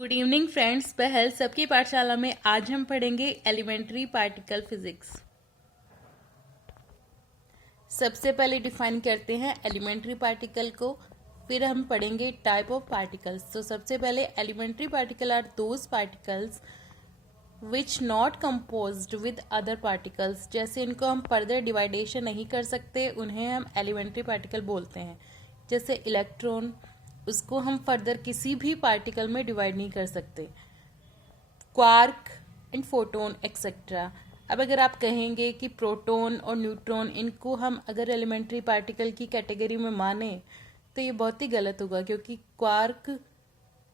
Good evening friends, पहल सबकी पाठशाला में आज हम पढ़ेंगे एलिमेंट्री पार्टिकल फिजिक्स। सबसे पहले डिफाइन करते हैं एलिमेंट्री पार्टिकल को, फिर हम पढ़ेंगे टाइप ऑफ पार्टिकल्स। तो सबसे पहले elementary particle are those particles which not composed with other particles. जैसे इनको हम फर्दर डिवाइडेशन नहीं कर सकते, उन्हें हम एलिमेंट्री पार्टिकल बोलते हैं। जैसे इलेक्ट्रॉन, उसको हम फर्दर किसी भी पार्टिकल में डिवाइड नहीं कर सकते। Quark and photon etcetera. अब अगर आप कहेंगे कि प्रोटॉन और न्यूट्रॉन, इनको हम अगर एलिमेंट्री पार्टिकल की कैटेगरी में माने तो ये बहुत ही गलत होगा, क्योंकि क्वार्क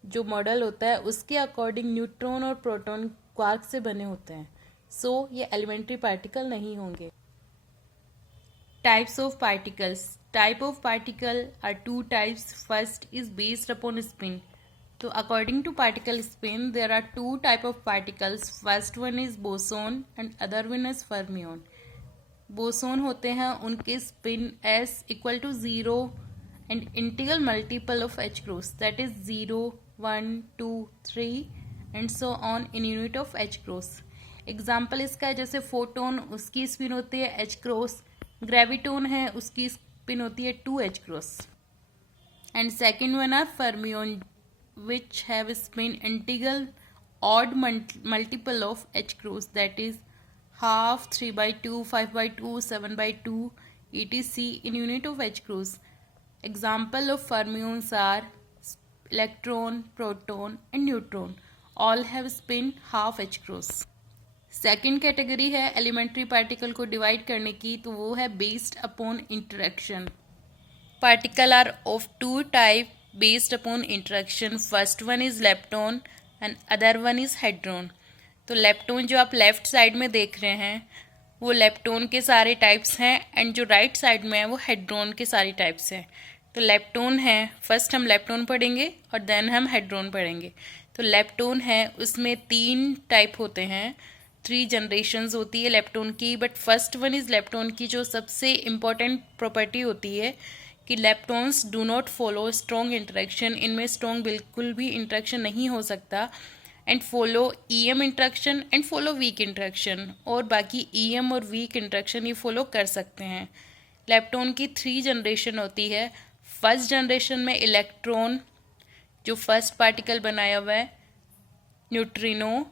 जो मॉडल होता है उसके अकॉर्डिंग न्यूट्रॉन और प्रोटॉन क्वार्क से बने होते हैं। सो ये एलिमेंट्री पार्टिकल नहीं होंगे। Types of particles. Type of particle are two types. First is based upon spin. So according to particle spin, there are two type of particles. First one is boson and other one is fermion. Boson होते हैं, उनके spin s equal to 0 and integral multiple of h cross, that is 0, 1, 2, 3 and so on in unit of h cross. Example इसका है जैसे photon, उसकी spin होती है h cross. Graviton है, उसकी स्पिन होती है 2h cross. And second one are fermion which have spin integral odd multiple of h cross, that is half, 3/2, 5/2, 7/2 etc in unit of h cross. Example of fermions are electron, proton and neutron. All have spin half h cross. Second category है elementary particle को divide करने की, तो वो है based upon interaction. Particle are of two type based upon interaction. First one is lepton and other one is hadron. तो lepton जो आप लेफ्ट साइड में देख रहे हैं वो लेप्टॉन के सारे टाइप्स हैं, एंड जो राइट साइड में है वो हेड्रॉन के सारे टाइप्स हैं। तो लेप्टॉन है, फर्स्ट हम लेप्टॉन पढ़ेंगे और देन हम हेड्रॉन पढ़ेंगे। तो लेप्टॉन है, उसमें 3 टाइप होते हैं, 3 जनरेशन्स होती है लेप्टॉन की। But first one is lepton की जो सबसे इम्पॉर्टेंट प्रॉपर्टी होती है कि leptons do not follow strong interaction. इनमें स्ट्रॉन्ग बिल्कुल भी इंटरेक्शन नहीं हो सकता, and follow EM interaction and follow weak interaction, और बाकी ईएम और वीक इंटरेक्शन ये फॉलो कर सकते हैं। लेप्टॉन की 3 जनरेशन होती है। फर्स्ट जनरेशन में इलेक्ट्रॉन, जो फर्स्ट पार्टिकल बनाया हुआ है, न्यूट्रिनो।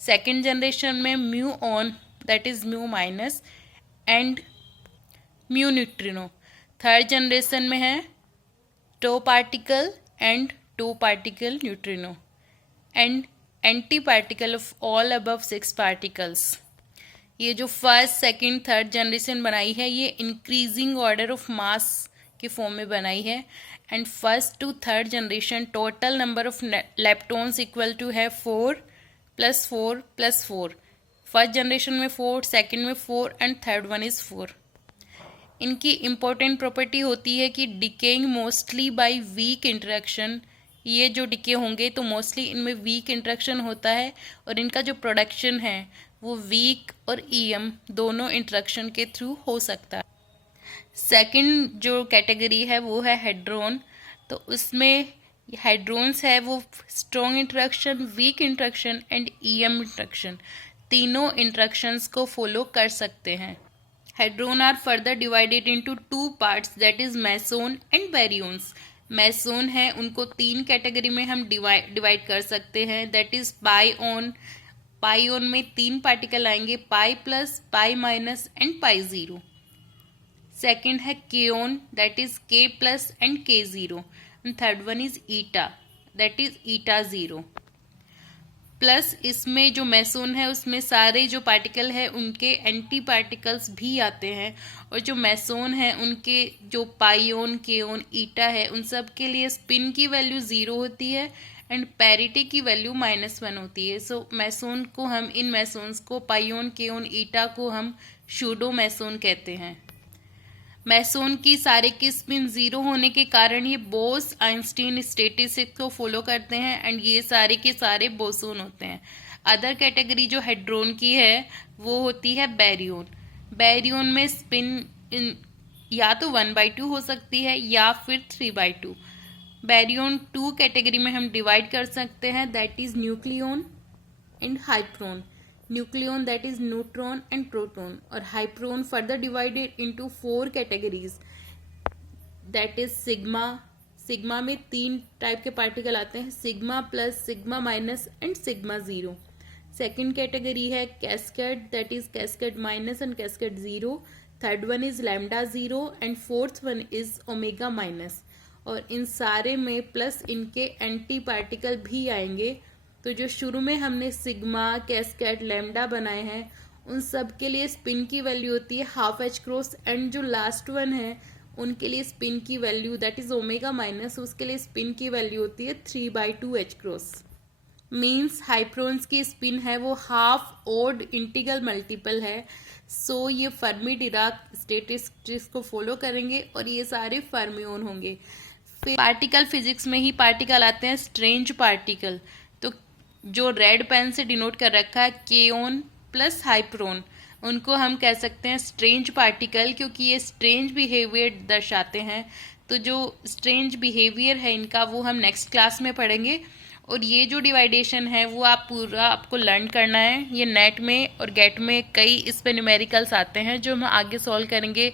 सेकेंड जनरेशन में muon, that is mu minus and mu neutrino. Third generation में है tau particle and tau particle neutrino and anti particle of all above 6 particles. ये जो फर्स्ट, सेकेंड, थर्ड जनरेशन बनाई है ये increasing order of mass के form में बनाई है। And first to third generation total number of leptons equal to है 4 + 4 + 4। फर्स्ट जनरेशन में 4, सेकेंड में 4 एंड थर्ड वन इज 4। इनकी इम्पोर्टेंट प्रॉपर्टी होती है कि decaying mostly by weak interaction. ये जो डिके होंगे तो मोस्टली इनमें वीक इंटरेक्शन होता है, और इनका जो प्रोडक्शन है वो वीक और ईएम दोनों इंटरेक्शन के थ्रू हो सकता है। सेकेंड जो कैटेगरी है वो है हेड्रॉन। तो उसमें हाइड्रोन्स है वो strong interaction, weak interaction and EM interaction, तीनों इंटरेक्शंस को फॉलो कर सकते हैं। Hadron are further divided into 2 parts, that is meson and baryons. Meson है, उनको 3 कैटेगरी में हम डिवाइड कर सकते हैं, दैट इज पाईओन। पाईओन में 3 पार्टिकल आएंगे, pi plus, pi minus and pi zero. Second है केओन, दैट इज के प्लस एंड के zero. Third one is eta, that is eta zero. Plus इसमें जो मेसोन है उसमें सारे जो पार्टिकल है उनके एंटी पार्टिकल्स भी आते हैं, और जो मेसोन है उनके जो पाईओन, केओन, ईटा है उन सब के लिए स्पिन की वैल्यू 0 होती है एंड पैरिटी की वैल्यू -1 होती है। सो मेसोन को हम, इन मेसोन्स को, पाईओन, केओन, ईटा को हम शूडो मेसोन कहते हैं। मेसोन की सारे की स्पिन 0 होने के कारण ये बोस आइंस्टीन स्टैटिस्टिक्स को फॉलो करते हैं, एंड ये सारे के सारे बोसोन होते हैं। अदर कैटेगरी जो हेड्रोन की है वो होती है बैरियन। बैरियन में स्पिन या तो 1/2 हो सकती है या फिर 3/2। बैरियन 2 कैटेगरी में हम डिवाइड कर सकते हैं, that is nucleon and hyperon. Nucleon that is neutron and proton, और hyperon further divided into 4 categories, that is sigma. Sigma में 3 टाइप के पार्टिकल आते हैं, sigma plus, sigma minus and sigma zero. Second category है cascade, that is cascade minus and cascade zero. Third one is lambda zero and fourth one is omega minus. और इन सारे में plus इनके anti particle भी आएंगे. तो जो शुरू में हमने सिग्मा, कैस्केड, लैम्डा बनाए हैं, उन सब के लिए स्पिन की वैल्यू होती है हाफ एच क्रॉस, एंड जो लास्ट वन है उनके लिए स्पिन की value that is omega minus, उसके लिए स्पिन की वैल्यू होती है 3/2 एच क्रॉस. मीन्स हाइप्रोन्स की स्पिन है वो हाफ ओड इंटीग्रल मल्टीपल है. सो ये फर्मी डिराक स्टैटिस्टिक्स को फॉलो करेंगे और ये सारे फर्मियोन होंगे. फिर पार्टिकल फिजिक्स में ही पार्टिकल आते हैं स्ट्रेंज पार्टिकल. तो जो रेड पेन से डिनोट कर रखा है केओन प्लस हाइप्रोन, उनको हम कह सकते हैं स्ट्रेंज पार्टिकल, क्योंकि ये स्ट्रेंज बिहेवियर दर्शाते हैं. तो जो स्ट्रेंज बिहेवियर है इनका वो हम नेक्स्ट क्लास में पढ़ेंगे. और ये जो डिवाइडेशन है वो आप पूरा आपको लर्न करना है. ये नेट में और गेट में कई इस पे न्यूमेरिकल्स आते हैं जो हम आगे सॉल्व करेंगे.